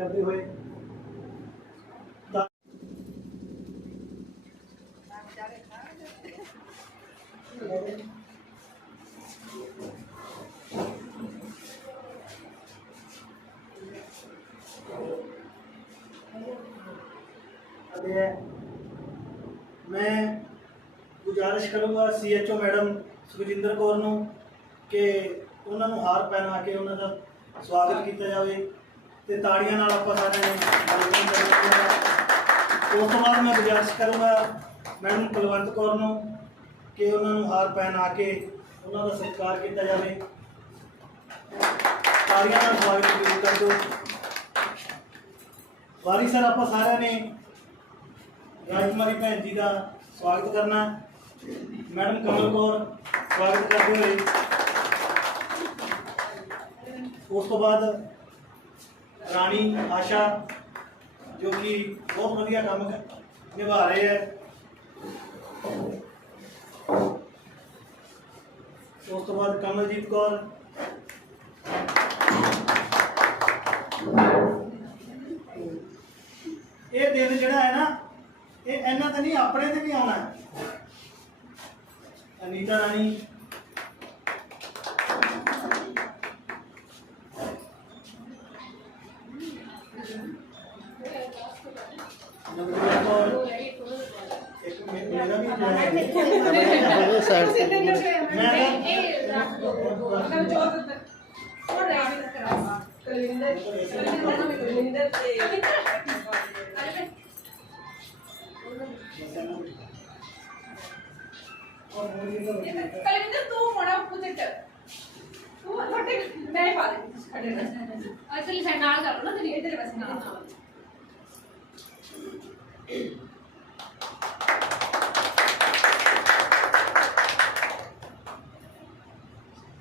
ਕਰਦੇ ਹੋਏ। ਮੈਂ ਗੁਜ਼ਾਰਿਸ਼ ਕਰੂੰਗਾ ਸੀਐਚਓ ਮੈਡਮ ਸੁਖਜਿੰਦਰ ਕੌਰ ਨੂੰ ਕਿ ਉਹਨਾਂ ਨੂੰ ਹਾਰ ਪਹਿਨਾ ਕੇ ਉਹਨਾਂ ਦਾ ਸਵਾਗਤ ਕੀਤਾ ਜਾਵੇ। ਤੇ ਤਾੜੀਆਂ ਨਾਲ ਆਪਾਂ ਸਾਰਿਆਂ ਨੇ ਵੈਲਕਮ ਕਰਾਂਗੇ ਉਸ ਤੋਂ ਬਾਅਦ ਮੈਂ ਗੁਜ਼ਾਰਿਸ਼ ਕਰੂੰਗਾ ਮੈਡਮ ਕੁਲਵੰਤ ਕੌਰ ਨੂੰ ਕਿ ਉਹਨਾਂ ਨੂੰ ਹਾਰ ਪਹਿਨਾ ਕੇ ਉਹਨਾਂ ਦਾ ਸਤਿਕਾਰ ਕੀਤਾ ਜਾਵੇ। ਤਾੜੀਆਂ ਨਾਲ ਸਵਾਗਤ ਜ਼ਰੂਰ ਕਰ ਦਿਓ। ਵਾਰੀ ਸਰ, ਆਪਾਂ ਸਾਰਿਆਂ ਨੇ ਰਾਜਕੁਮਾਰੀ ਭੈਣ ਜੀ ਦਾ ਸਵਾਗਤ ਕਰਨਾ ਮੈਡਮ ਕਮਲ ਕੌਰ, ਸਵਾਗਤ ਕਰਦੇ ਹੋਏ। ਉਸ ਤੋਂ ਬਾਅਦ ਰਾਣੀ ਆਸ਼ਾ, ਜੋ ਕਿ ਬਹੁਤ ਵਧੀਆ ਕੰਮ ਨਿਭਾ ਰਹੇ ਹੈ। ਉਸ ਤੋਂ ਬਾਅਦ ਕਮਲਜੀਤ ਕੌਰ। ਇਹ ਦਿਨ ਜਿਹੜਾ ਹੈ ਨਾ, ਇਹ ਇਹਨਾਂ ਤੇ ਨਹੀਂ, ਆਪਣੇ ਤੇ ਵੀ ਆਉਣਾ ਅਨੀਤਾ ਰਾਣੀ ਇੱਕ ਮੇਰਾ ਵੀ ਜੋ ਹੈ ਮੈਂ ਔਰ ਤੂੰ ਹੋਣਾ ਪੁੱਛਟ ਤੂੰ ਤੁਹਾਡੇ ਮੈਂ ਪਾ ਦੇ ਖੜੇ ਅਸਲੀ ਸਾਈਡ ਨਾਲ ਕਰ ਨਾ, ਤੇਰੀ ਇਧਰ ਬਸ ਨਾ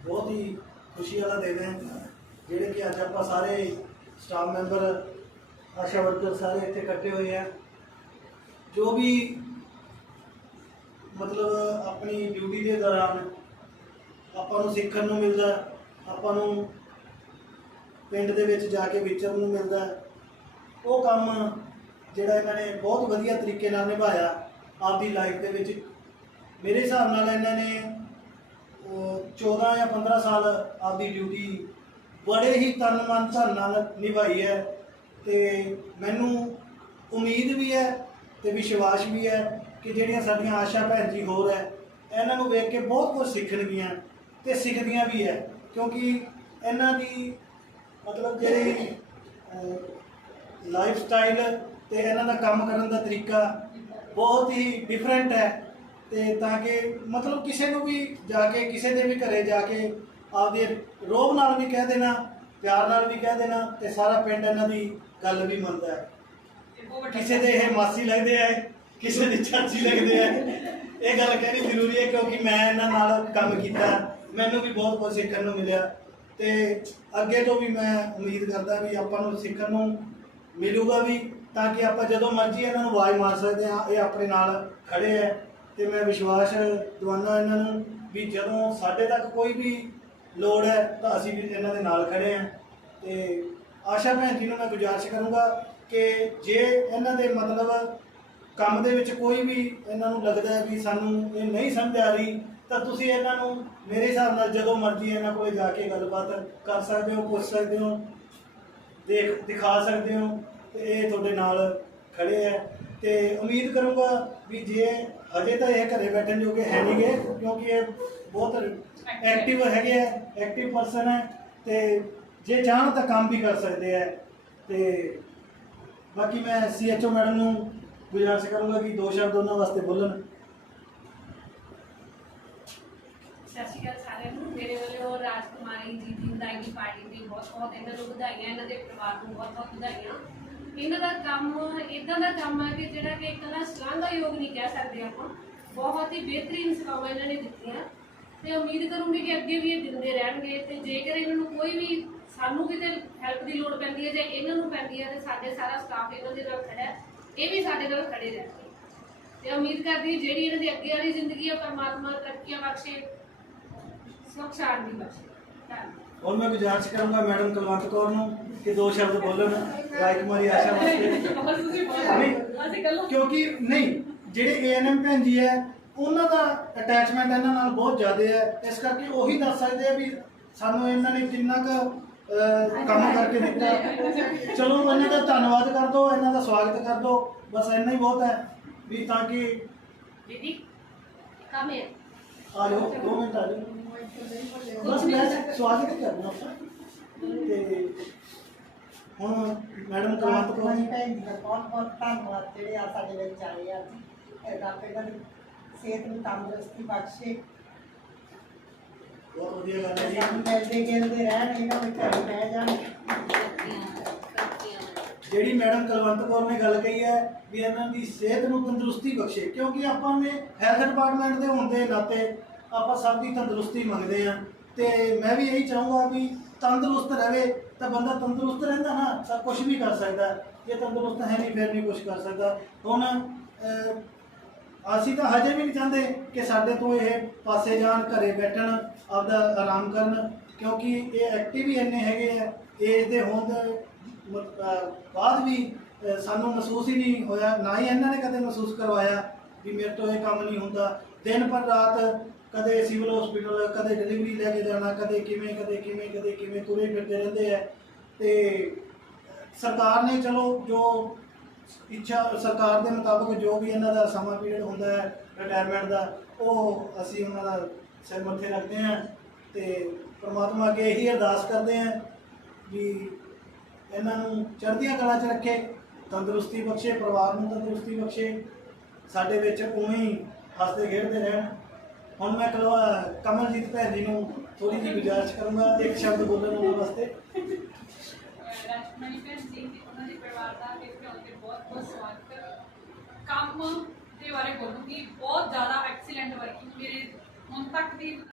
ਬਹੁਤ ਹੀ ਖੁਸ਼ੀ ਵਾਲਾ ਦਿਨ ਹੈ ਜਿਹੜੇ ਕਿ ਅੱਜ ਆਪਾਂ ਸਾਰੇ ਸਟਾਫ ਮੈਂਬਰ ਆਸ਼ਾ ਵਰਕਰ ਸਾਰੇ ਇੱਥੇ ਇਕੱਠੇ ਹੋਏ ਆ। ਜੋ ਵੀ ਮਤਲਬ ਆਪਣੀ ਡਿਊਟੀ ਦੇ ਦੌਰਾਨ ਆਪਾਂ ਨੂੰ ਸਿੱਖਣ ਨੂੰ ਮਿਲਦਾ, ਆਪਾਂ ਨੂੰ ਪਿੰਡ ਦੇ ਵਿੱਚ ਜਾ ਕੇ ਵਿਚਰਨ ਨੂੰ ਮਿਲਦਾ, ਉਹ ਕੰਮ ਜਿਹੜਾ ਇਹਨਾਂ ਨੇ ਬਹੁਤ ਵਧੀਆ ਤਰੀਕੇ ਨਾਲ ਨਿਭਾਇਆ ਆਪਦੀ ਲਾਈਫ ਦੇ ਵਿੱਚ। ਮੇਰੇ ਹਿਸਾਬ ਨਾਲ ਇਹਨਾਂ ਨੇ ਉਹ 14 ਜਾਂ 15 ਸਾਲ ਆਪਦੀ ਡਿਊਟੀ ਬੜੇ ਹੀ ਤਨ ਮਨ ਧਨ ਨਾਲ ਨਿਭਾਈ ਹੈ ਤੇ ਮੈਨੂੰ ਉਮੀਦ ਵੀ ਹੈ ਤੇ ਵਿਸ਼ਵਾਸ ਵੀ ਹੈ ਕਿ ਜਿਹੜੀਆਂ ਸਾਡੀਆਂ ਆਸ਼ਾ ਭੈਣ ਜੀ ਹੋਰ ਹੈ, ਇਹਨਾਂ ਨੂੰ ਵੇਖ ਕੇ ਬਹੁਤ ਕੁਝ ਸਿੱਖਣਗੀਆਂ ਤੇ ਸਿੱਖਦੀਆਂ ਵੀ ਹੈ, ਕਿਉਂਕਿ ਇਹਨਾਂ ਦੀ ਮਤਲਬ ਜਿਹੜੀ ਲਾਈਫ ਸਟਾਈਲ ਤੇ ਇਹਨਾਂ ਦਾ ਕੰਮ ਕਰਨ ਦਾ ਤਰੀਕਾ ਬਹੁਤ ਹੀ ਡਿਫਰੈਂਟ ਹੈ ਤੇ ਤਾਂ ਕਿ ਮਤਲਬ ਕਿਸੇ ਨੂੰ ਵੀ ਜਾ ਕੇ, ਕਿਸੇ ਦੇ ਵੀ ਘਰੇ ਜਾ ਕੇ ਆਪਦੇ ਰੋਬ ਨਾਲ ਵੀ ਕਹਿ ਦੇਣਾ, ਪਿਆਰ ਨਾਲ ਵੀ ਕਹਿ ਦੇਣਾ ਤੇ ਸਾਰਾ ਪਿੰਡ ਇਹਨਾਂ ਦੀ ਗੱਲ ਵੀ ਮੰਨਦਾ ਹੈ। ਕਿਸੇ ਦੇ ਇਹ ਮਾਸੀ ਲੱਗਦੇ ਆ, ਕਿਸੇ ਦੇ ਚਾਚੀ ਲੱਗਦੇ ਆ। ਇਹ ਗੱਲ ਕਹਿਣੀ ਜ਼ਰੂਰੀ ਹੈ ਕਿਉਂਕਿ ਮੈਂ ਇਹਨਾਂ ਨਾਲ ਕੰਮ ਕੀਤਾ, ਮੈਨੂੰ ਵੀ ਬਹੁਤ ਕੁਝ ਸਿੱਖਣ ਨੂੰ ਮਿਲਿਆ ਤੇ ਅੱਗੇ ਤੋਂ ਵੀ ਮੈਂ ਉਮੀਦ ਕਰਦਾ ਵੀ ਆਪਾਂ ਨੂੰ ਸਿੱਖਣ ਨੂੰ ਮਿਲੂਗਾ ਵੀ ਤਾਂ ਕਿ ਆਪਾਂ ਜਦੋਂ ਮਰਜ਼ੀ ਇਹਨਾਂ ਨੂੰ ਆਵਾਜ਼ ਮਾਰ ਸਕਦੇ ਹਾਂ, ਇਹ ਆਪਣੇ ਨਾਲ ਖੜੇ ਹੈ ਤੇ ਮੈਂ ਵਿਸ਼ਵਾਸ ਦਵਾਨਾ ਇਹਨਾਂ ਨੂੰ ਵੀ ਜਦੋਂ ਸਾਡੇ ਤੱਕ ਕੋਈ ਵੀ ਲੋੜ ਹੈ, ਤਾਂ ਅਸੀਂ ਵੀ ਇਹਨਾਂ ਦੇ ਨਾਲ ਖੜੇ ਹਾਂ। ਤੇ ਆਸ਼ਾ ਭੈਣ ਜੀ ਨੂੰ ਮੈਂ ਗੁਜ਼ਾਰਿਸ਼ ਕਰੂੰਗਾ ਕਿ ਜੇ ਇਹਨਾਂ ਦੇ ਮਤਲਬ ਕੰਮ ਦੇ ਵਿੱਚ ਕੋਈ ਵੀ ਇਹਨਾਂ ਨੂੰ ਲੱਗਦਾ ਹੈ ਵੀ ਸਾਨੂੰ ਇਹ ਨਹੀਂ ਸਮਝ ਆ ਰਹੀ, ਤਾਂ ਤੁਸੀਂ ਇਹਨਾਂ ਨੂੰ ਮੇਰੇ ਹਿਸਾਬ ਨਾਲ ਜਦੋਂ ਮਰਜ਼ੀ ਇਹਨਾਂ ਕੋਲੇ ਜਾ ਕੇ ਗੱਲਬਾਤ ਕਰ ਸਕਦੇ ਹੋ, ਪੁੱਛ ਸਕਦੇ ਹੋ, ਦੇਖ, ਦਿਖਾ ਸਕਦੇ ਹੋ, ਤੇ ਇਹ ਤੁਹਾਡੇ ਨਾਲ ਖੜੇ ਹੈ। ਤੇ ਉਮੀਦ ਕਰੂੰਗਾ ਵੀ ਜੇ ਹਜੇ ਤਾਂ ਇਹ ਘਰੇ ਬੈਠਣ ਜੋਗੇ ਹੈ ਨਹੀਂਗੇ ਕਿਉਂਕਿ ਇਹ ਬਹੁਤ ਐਕਟਿਵ ਹੈਗੇ ਆ ਐਕਟਿਵ ਪਰਸਨ ਹੈ ਤੇ ਜੇ ਚਾਹਣ ਤਾਂ ਕੰਮ ਵੀ ਕਰ ਸਕਦੇ ਆ। ਤੇ ਬਾਕੀ ਮੈਂ ਸੀਐਚਓ ਮੈਡਮ ਨੂੰ ਗੁਜ਼ਾਰਿਸ਼ ਕਰੂੰਗਾ ਕਿ ਦੋ ਸ਼ਬਦ ਉਹਨਾਂ ਵਾਸਤੇ ਬੋਲਣ। ਸਤਿ ਸ਼੍ਰੀ ਅਕਾਲ ਸਾਰਿਆਂ ਨੂੰ। ਮੇਰੇ ਵੱਲੋਂ ਰਾਜਕੁਮਾਰੀ ਜੀ ਦੀ ਵਧਾਈ, ਪਾਰਟੀ ਦੀ ਬਹੁਤ ਬਹੁਤ ਇਹਨਾਂ ਨੂੰ ਵਧਾਈਆਂ, ਇਹਨਾਂ ਦੇ ਪਰਿਵਾਰ ਨੂੰ ਬਹੁਤ ਬਹੁਤ ਵਧਾਈਆਂ। ਇਹਨਾਂ ਦਾ ਕੰਮ ਇਦਾਂ ਦਾ ਕੰਮ ਹੈ ਕਿ ਜਿਹੜਾ ਕਿ ਇੱਕ ਸ਼ਲਾਘਾਯੋਗ ਨਹੀਂ ਕਹਿ ਸਕਦੇ ਆਪਾਂ। ਬਹੁਤ ਹੀ ਬਿਹਤਰੀਨ ਸੇਵਾਵਾਂ ਇਹਨਾਂ ਨੇ ਦਿੱਤੀਆਂ। ਤੇ ਉਮੀਦ ਕਰੂੰਗੀ ਕਿ ਅੱਗੇ ਵੀ ਇਹ ਦਿੰਦੇ ਰਹਿਣਗੇ ਤੇ ਜੇਕਰ ਇਹਨਾਂ ਨੂੰ ਕੋਈ ਵੀ ਸਾਨੂੰ ਕਿਤੇ ਹੈਲਪ ਦੀ ਲੋੜ ਪੈਂਦੀ ਹੈ ਜਾਂ ਇਹਨਾਂ ਨੂੰ ਪੈਂਦੀ ਹੈ ਤੇ ਸਾਡੇ ਸਾਰਾ ਸਟਾਫ ਇਹਨਾਂ ਦੇ ਨਾਲ ਖੜਾ ਹੈ ਇਹ ਵੀ ਸਾਡੇ ਨਾਲ ਖੜੇ ਰਹਿਣਗੇ। ਤੇ ਉਮੀਦ ਕਰਦੀ ਹਾਂ ਜਿਹੜੀ ਇਹਨਾਂ ਦੀ ਅੱਗੇ ਵਾਲੀ ਜ਼ਿੰਦਗੀ ਹੈ ਪਰਮਾਤਮਾ ਤਰੱਕੀਆਂ ਬਖਸ਼ੇ ਸੁਖ ਸ਼ਾਂਤੀ ਬਖਸ਼ੇ। ਧੰਨਵਾਦ। ਹੁਣ ਮੈਂ ਗੁਜ਼ਾਰਿਸ਼ ਕਰਾਂਗਾ ਮੈਡਮ ਕੁਲਵੰਤ ਕੌਰ ਨੂੰ ਕਿ ਦੋ ਸ਼ਬਦ ਬੋਲਣ। ਰਾਜ ਕੁਮਾਰੀ ਆਸ਼ਾ ਵਾਸਤੇ ਕਿਉਂਕਿ ਨਹੀਂ ਜਿਹੜੇ ਏਐਨਐਮ ਭੈਣ ਜੀ ਹੈ ਉਹਨਾਂ ਦਾ ਅਟੈਚਮੈਂਟ ਇਹਨਾਂ ਨਾਲ ਬਹੁਤ ਜ਼ਿਆਦਾ ਹੈ। ਇਸ ਕਰਕੇ ਉਹੀ ਦੱਸ ਸਕਦੇ ਆ ਵੀ ਸਾਨੂੰ ਇਹਨਾਂ ਨੇ ਕਿੰਨਾ ਕੁ ਅਹ, ਕੰਮ ਕਰਕੇ ਦਿੱਤਾ। ਚਲੋ ਇਹਨਾਂ ਦਾ ਧੰਨਵਾਦ ਕਰ ਦਿਓ ਇਹਨਾਂ ਦਾ ਸਵਾਗਤ ਕਰ ਦਿਓ ਬਸ ਇੰਨਾ ਹੀ ਬਹੁਤ ਹੈ ਵੀ ਤਾਂ ਕਿ ਦੀਦੀ ਕਮ ਹੈ। ਆ ਜਾਓ ਦੋ ਮਿੰਟ ਆ ਜਾਓ। ਬਸ ਮੈਂ ਸਵਾਗਤ ਹੀ ਕਰਨਾ ਆਪਣਾ ਤੇ ਹੁਣ ਮੈਡਮ ਕੁਲਵੰਤ ਕੌਰ ਕੁਮਾਰੀ ਭੈਣ ਜੀ ਦਾ ਬਹੁਤ ਬਹੁਤ ਧੰਨਵਾਦ ਜਿਹੜੇ ਆ ਸਾਡੇ ਵਿੱਚ ਆਏ ਆ। ਇਹ ਰੱਬ ਇਹਨਾਂ ਦੀ ਸਿਹਤ ਨੂੰ ਤੰਦਰੁਸਤੀ ਬਖਸ਼ੇ। ਬਹੁਤ ਵਧੀਆ ਗੱਲ ਹੈ ਜੀ। ਸਾਨੂੰ ਮਿਲਦੇ ਗਿਲਦੇ ਰਹਿਣ ਇਹਨਾਂ ਵਿੱਚ ਘਰੇ ਬਹਿ ਜਾਣ। ਜਿਹੜੀ ਮੈਡਮ ਕੁਲਵੰਤ ਕੌਰ ਨੇ ਗੱਲ ਕਹੀ ਹੈ ਵੀ ਇਹਨਾਂ ਦੀ ਸਿਹਤ ਨੂੰ ਤੰਦਰੁਸਤੀ ਬਖਸ਼ੇ ਕਿਉਂਕਿ ਆਪਾਂ ਨੇ ਹੈਲਥ ਡਿਪਾਰਟਮੈਂਟ ਦੇ ਹੋਣ ਦੇ ਨਾਤੇ ਆਪਾਂ ਸਭ ਦੀ ਤੰਦਰੁਸਤੀ ਮੰਗਦੇ ਆ ਤੇ ਮੈਂ ਵੀ ਇਹੀ ਚਾਹੂੰਗਾ ਵੀ ਤੰਦਰੁਸਤ ਰਵੇ ਤਾਂ ਬੰਦਾ ਤੰਦਰੁਸਤ ਰਹਿੰਦਾ ਨਾ ਤਾਂ ਕੁਝ ਵੀ ਕਰ ਸਕਦਾ। ਜੇ ਤੰਦਰੁਸਤ ਹੈ ਨਹੀਂ ਫਿਰ ਨਹੀਂ ਕੁਝ ਕਰ ਸਕਦਾ। ਹੁਣ ਅਸੀਂ ਤਾਂ ਹਜੇ ਵੀ ਨਹੀਂ ਚਾਹੁੰਦੇ ਕਿ ਸਾਡੇ ਤੋਂ ਇਹ ਪਾਸੇ ਜਾਣ, ਘਰੇ ਬੈਠਣ, ਆਪਦਾ ਆਰਾਮ ਕਰਨ, ਕਿਉਂਕਿ ਇਹ ਐਕਟਿਵ ਹੀ ਇੰਨੇ ਹੈਗੇ ਆ। ਏਜ ਦੇ ਹੋਣ ਦੇ ਮ- ਬਾਅਦ ਵੀ, ਅਹ ਸਾਨੂੰ ਮਹਿਸੂਸ ਹੀ ਨਹੀਂ ਹੋਇਆ, ਨਾ ਹੀ ਇਹਨਾਂ ਨੇ ਕਦੇ ਮਹਿਸੂਸ ਕਰਵਾਇਆ ਵੀ ਮੇਰੇ ਤੋਂ ਇਹ ਕੰਮ ਨਹੀਂ ਹੁੰਦਾ। ਦਿਨ ਪਰ ਰਾਤ ਕਦੇ ਸਿਵਲ ਹਸਪੀਟਲ ਕਦੇ ਡਿਲੀਵਰੀ ਲੈ ਕੇ ਜਾਣਾ, ਕਦੇ ਕਿਵੇਂ ਕਦੇ ਕਿਵੇਂ ਕਦੇ ਕਿਵੇਂ ਤੁਰੇ ਫਿਰਦੇ ਰਹਿੰਦੇ ਆ। ਤੇ ਸਰਕਾਰ ਨੇ ਚਲੋ ਜੋ ਇੱਛਾ ਸਰਕਾਰ ਦੇ ਮੁਤਾਬਕ ਜੋ ਵੀ ਇਹਨਾਂ ਦਾ ਸਮਾਂ ਪੀਰੀਅਡ ਹੁੰਦਾ ਹੈ ਰਿਟਾਇਰਮੈਂਟ ਦਾ, ਉਹ ਅਸੀਂ ਉਹਨਾਂ ਦਾ ਸਿਰ ਮੱਥੇ ਰੱਖਦੇ ਹਾਂ ਤੇ ਪ੍ਰਮਾਤਮਾ ਅੱਗੇ ਇਹੀ ਅਰਦਾਸ ਕਰਦੇ ਹਾਂ ਵੀ ਇਹਨਾਂ ਨੂੰ ਚੜ੍ਹਦੀਆਂ ਕਲਾ 'ਚ ਰੱਖੇ, ਤੰਦਰੁਸਤੀ ਬਖਸ਼ੇ, ਪਰਿਵਾਰ ਨੂੰ ਤੰਦਰੁਸਤੀ ਬਖਸ਼ੇ, ਸਾਡੇ ਵਿੱਚ ਉਵੇਂ ਹੀ ਹੱਸਦੇ ਖੇਡਦੇ ਰਹਿਣ। ਹੁਣ ਮੈਂ ਕਲਵਾ- ਕਮਲਜੀਤ ਭੈਣ ਜੀ ਨੂੰ ਥੋੜੀ ਜਿਹੀ ਗੁਜ਼ਾਰਿਸ਼ ਕਰੂੰਗਾ, ਇੱਕ ਸ਼ਬਦ ਬੋਲਣ ਉਹਨਾਂ ਵਾਸਤੇ। ਰਾਜਕੁਮਾਰੀ ਭੈਣ ਜੀ ਤੇ ਉਹਨਾਂ ਦੇ ਪਰਿਵਾਰ ਦਾ ਤੇ ਕੰਮ ਦੇ ਬਾਰੇ ਬੋਲੂੰਗੀ। ਬਹੁਤ ਜ਼ਿਆਦਾ ਐਕਸੀਲੈਂਟ ਵਰਕਿੰਗ ਮੇਰੇ ਹੁਣ ਤੱਕ ਦੀ